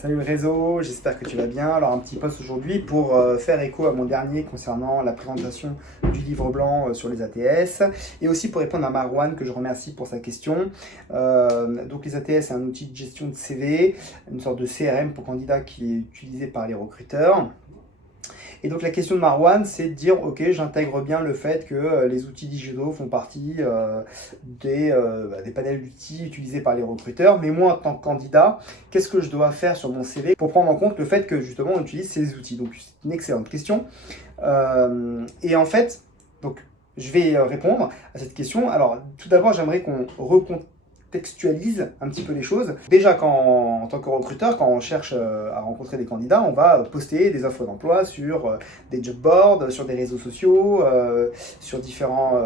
Salut le réseau, j'espère que tu vas bien. Alors un petit post aujourd'hui pour faire écho à mon dernier concernant la présentation du livre blanc sur les ATS et aussi pour répondre à Marwan que je remercie pour sa question. Donc les ATS c'est un outil de gestion de CV, une sorte de CRM pour candidats qui est utilisé par les recruteurs. Et donc la question de Marwan, c'est de dire, ok, j'intègre bien le fait que les outils digitaux font partie des panels d'outils utilisés par les recruteurs, mais moi en tant que candidat, qu'est-ce que je dois faire sur mon CV pour prendre en compte le fait que justement on utilise ces outils? Donc c'est une excellente question. Et en fait, donc je vais répondre à cette question. Alors tout d'abord, j'aimerais qu'on recontextualise un petit peu les choses. Déjà, en tant que recruteur, quand on cherche à rencontrer des candidats, on va poster des offres d'emploi sur des job boards, sur des réseaux sociaux, sur différents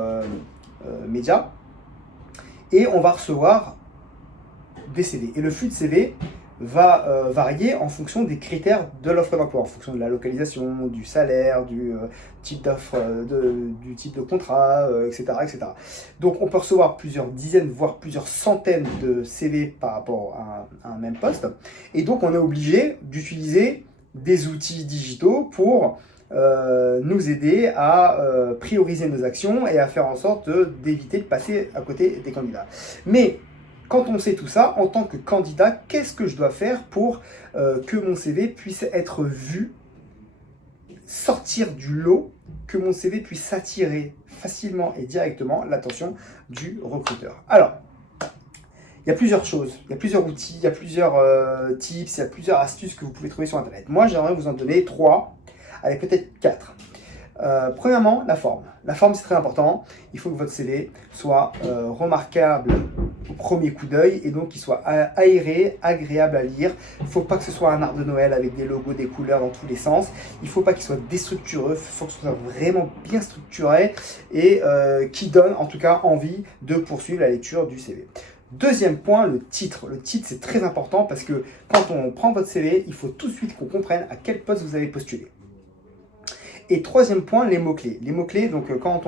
médias. Et on va recevoir des CV. Et le flux de CV va varier en fonction des critères de l'offre d'emploi, en fonction de la localisation, du salaire, du type d'offre, du type de contrat, etc., etc. Donc on peut recevoir plusieurs dizaines, voire plusieurs centaines de CV par rapport à un même poste. Et donc on est obligé d'utiliser des outils digitaux pour nous aider à prioriser nos actions et à faire en sorte d'éviter de passer à côté des candidats. Mais quand on sait tout ça, en tant que candidat, qu'est-ce que je dois faire pour que mon CV puisse être vu, sortir du lot, que mon CV puisse attirer facilement et directement l'attention du recruteur? Alors, il y a plusieurs choses, il y a plusieurs outils, il y a plusieurs tips, il y a plusieurs astuces que vous pouvez trouver sur Internet. Moi, j'aimerais vous en donner 3, allez, peut-être 4. Premièrement, la forme. La forme, c'est très important. Il faut que votre CV soit remarquable au premier coup d'œil et donc qu'il soit aéré, agréable à lire. Il ne faut pas que ce soit un art de Noël avec des logos, des couleurs dans tous les sens. Il ne faut pas qu'il soit déstructureux. Il faut que ce soit vraiment bien structuré et qui donne en tout cas envie de poursuivre la lecture du CV. Deuxième point, le titre. Le titre, c'est très important parce que quand on prend votre CV, il faut tout de suite qu'on comprenne à quel poste vous avez postulé. Et troisième point, les mots-clés. Les mots-clés, donc quand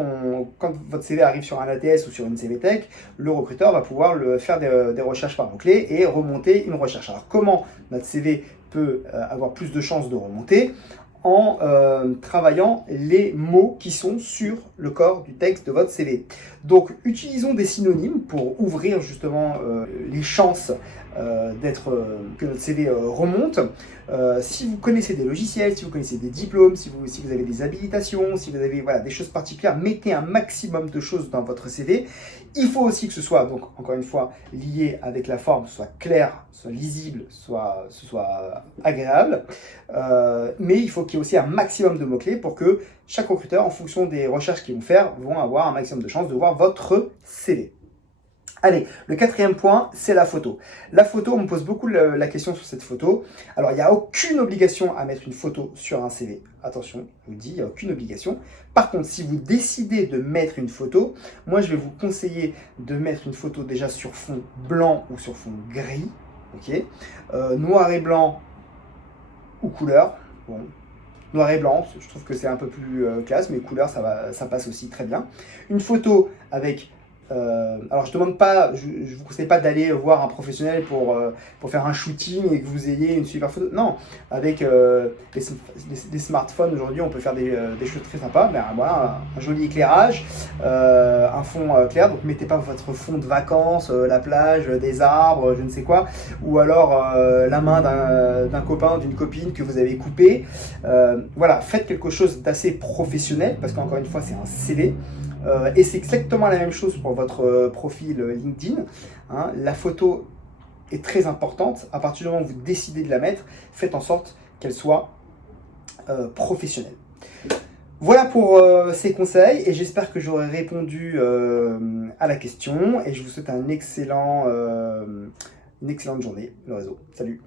votre CV arrive sur un ATS ou sur une CV Tech, le recruteur va pouvoir faire des recherches par mots-clés et remonter une recherche. Alors comment notre CV peut avoir plus de chances de remonter? En travaillant les mots qui sont sur le corps du texte de votre CV. Donc utilisons des synonymes pour ouvrir justement les chances que notre CV remonte. Si vous connaissez des logiciels, si vous connaissez des diplômes, si vous avez des habilitations, si vous avez des choses particulières, mettez un maximum de choses dans votre CV. Il faut aussi que ce soit, donc encore une fois, lié avec la forme, soit clair, soit lisible, ce soit agréable. Mais il faut qu'il y ait aussi un maximum de mots-clés pour que chaque recruteur, en fonction des recherches qu'ils vont faire, vont avoir un maximum de chances de voir votre CV. Allez, le quatrième point, c'est la photo. La photo, on me pose beaucoup la question sur cette photo. Alors, il n'y a aucune obligation à mettre une photo sur un CV. Attention, je vous dis, il n'y a aucune obligation. Par contre, si vous décidez de mettre une photo, moi, je vais vous conseiller de mettre une photo déjà sur fond blanc ou sur fond gris. Ok, noir et blanc ou couleur. Bon, noir et blanc, je trouve que c'est un peu plus classe, mais couleur, ça passe aussi très bien. Une photo avec... alors je demande pas, je vous conseille pas d'aller voir un professionnel pour faire un shooting et que vous ayez une super photo. Non, avec les smartphones aujourd'hui, on peut faire des choses très sympas. Ben, voilà, un joli éclairage, un fond clair. Donc mettez pas votre fond de vacances, la plage, des arbres, je ne sais quoi, ou alors la main d'un copain, d'une copine que vous avez coupé. Voilà, faites quelque chose d'assez professionnel parce qu'encore une fois, c'est un CV. Et c'est exactement la même chose pour votre profil LinkedIn. Hein. La photo est très importante. À partir du moment où vous décidez de la mettre, faites en sorte qu'elle soit professionnelle. Voilà pour ces conseils et j'espère que j'aurai répondu à la question et je vous souhaite une excellente journée, le réseau. Salut!